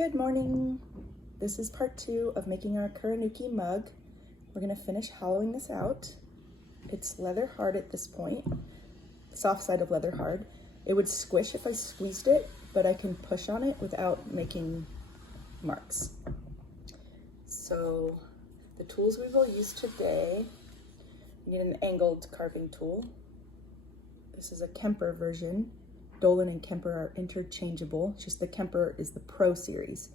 Good morning. This is part 2 of making our kurinuki mug. We're gonna finish hollowing this out. It's leather hard at this point, soft side of leather hard. It would squish if I squeezed it, but I can push on it without making marks. So the tools we will use today, you need an angled carving tool. This is a Kemper version. Dolan and Kemper are interchangeable. It's just the Kemper is the Pro series.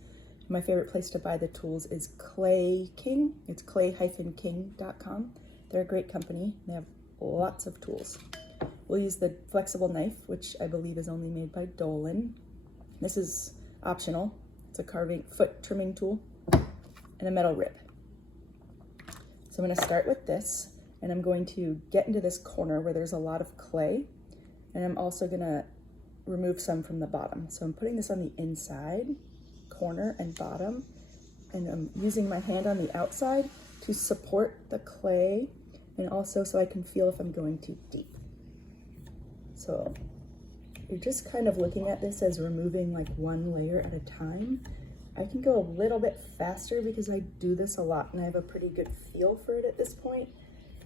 My favorite place to buy the tools is Clay King. It's clay-king.com. They're a great company. They have lots of tools. We'll use the flexible knife, which I believe is only made by Dolan. This is optional. It's a carving foot trimming tool and a metal rib. So I'm going to start with this, and I'm going to get into this corner where there's a lot of clay, and I'm also going to remove some from the bottom. So I'm putting this on the inside corner and bottom, and I'm using my hand on the outside to support the clay, and also so I can feel if I'm going too deep. So you're just kind of looking at this as removing like one layer at a time. I can go a little bit faster because I do this a lot and I have a pretty good feel for it at this point.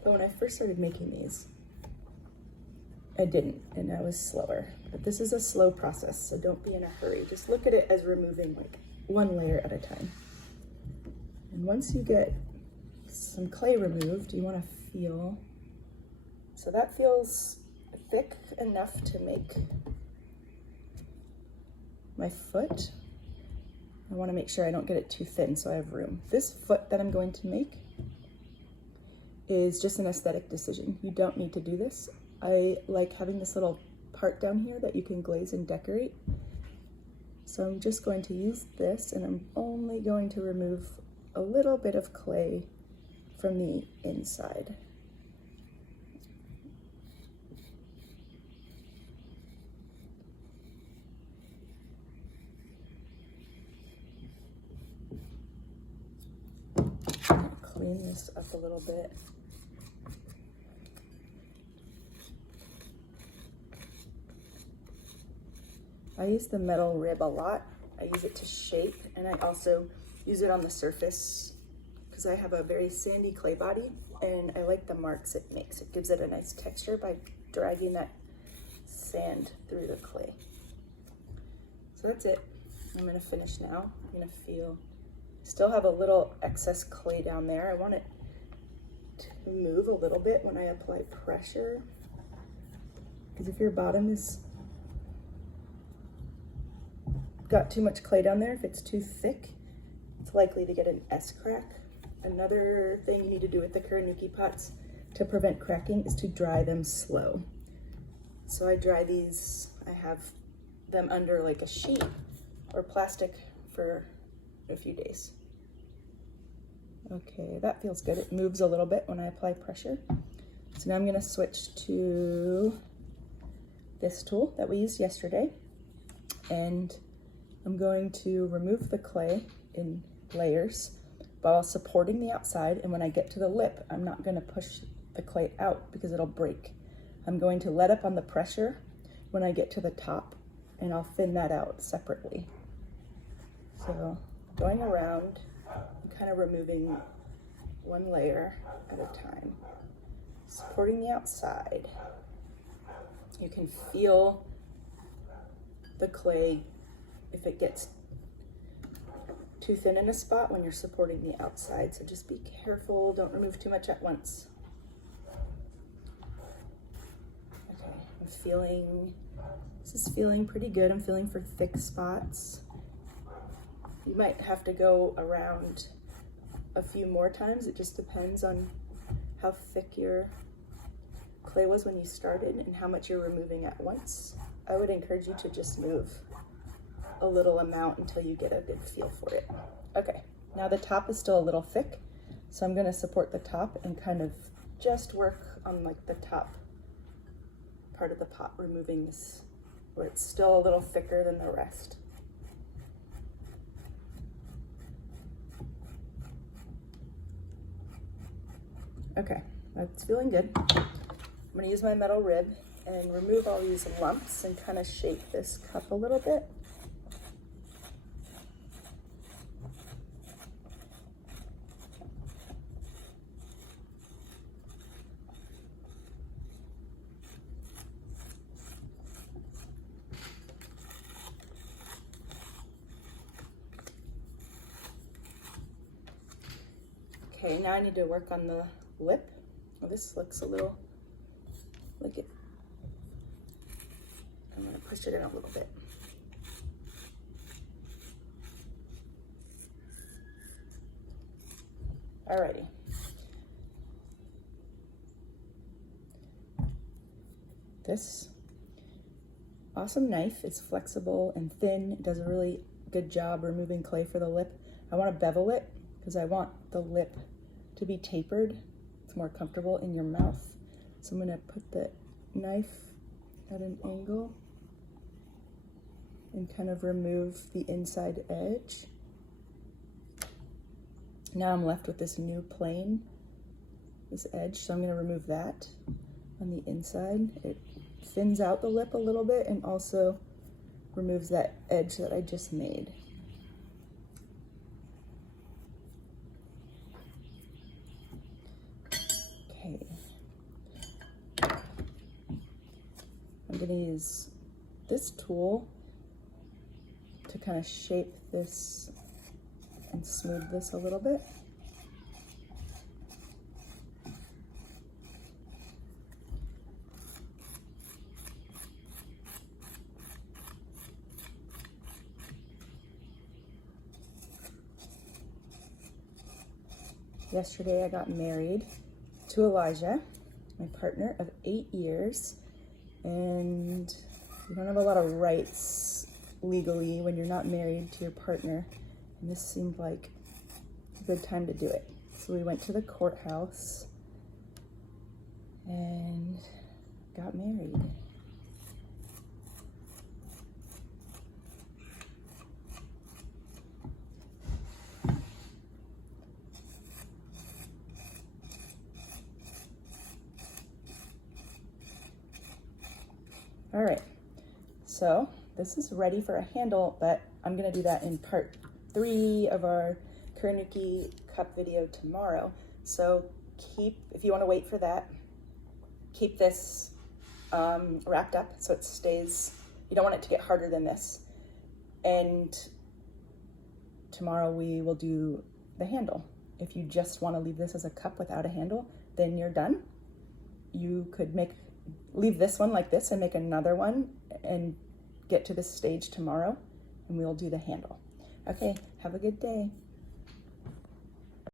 But when I first started making these, I didn't, and I was slower. But this is a slow process, so don't be in a hurry. Just look at it as removing like one layer at a time. And once you get some clay removed, you want to feel, so that feels thick enough to make my foot. I want to make sure I don't get it too thin so I have room. This foot that I'm going to make is just an aesthetic decision. You don't need to do this. I like having this little part down here that you can glaze and decorate. So I'm just going to use this, and I'm only going to remove a little bit of clay from the inside. Clean this up a little bit. I use the metal rib a lot. I use it to shape, and I also use it on the surface because I have a very sandy clay body, and I like the marks it makes. It gives it a nice texture by dragging that sand through the clay. So that's it. I'm gonna finish now. I'm gonna feel, still have a little excess clay down there. I want it to move a little bit when I apply pressure, because if your bottom is got too much clay down there, if it's too thick, it's likely to get an S crack. Another thing you need to do with the kurinuki pots to prevent cracking is to dry them slow. So I dry these, I have them under like a sheet or plastic for a few days. Okay, that feels good. It moves a little bit when I apply pressure. So now I'm gonna switch to this tool that we used yesterday, and I'm going to remove the clay in layers while supporting the outside, and when I get to the lip, I'm not going to push the clay out because it'll break. I'm going to let up on the pressure when I get to the top, and I'll thin that out separately. So going around, I'm kind of removing one layer at a time, supporting the outside. You can feel the clay if it gets too thin in a spot when you're supporting the outside, so just be careful, don't remove too much at once. Okay, I'm feeling, this is feeling pretty good. I'm feeling for thick spots. You might have to go around a few more times. It just depends on how thick your clay was when you started and how much you're removing at once. I would encourage you to just move a little amount until you get a good feel for it. Okay, now the top is still a little thick, so I'm gonna support the top and kind of just work on like the top part of the pot, removing this where it's still a little thicker than the rest. Okay, that's feeling good. I'm gonna use my metal rib and remove all these lumps and kind of shape this cup a little bit. Okay, now I need to work on the lip. Well, this looks a little, look at, I'm gonna push it in a little bit. Alrighty. This awesome knife is flexible and thin. It does a really good job removing clay for the lip. I want to bevel it because I want the lip to be tapered. It's more comfortable in your mouth. So I'm going to put the knife at an angle and kind of remove the inside edge. Now I'm left with this new plane, this edge, so I'm going to remove that on the inside. It thins out the lip a little bit and also removes that edge that I just made. Okay. I'm going to use this tool to kind of shape this and smooth this a little bit. Yesterday I got married to Elijah, my partner of 8 years, and you don't have a lot of rights legally when you're not married to your partner, and this seemed like a good time to do it. So we went to the courthouse and got married. All right, so this is ready for a handle, but I'm gonna do that in part 3 of our kurinuki cup video tomorrow. So if you wanna wait for that, keep this wrapped up so it stays, you don't want it to get harder than this. And tomorrow we will do the handle. If you just wanna leave this as a cup without a handle, then you're done. You could leave this one like this and make another one and get to this stage tomorrow, and we'll do the handle. Okay, have a good day.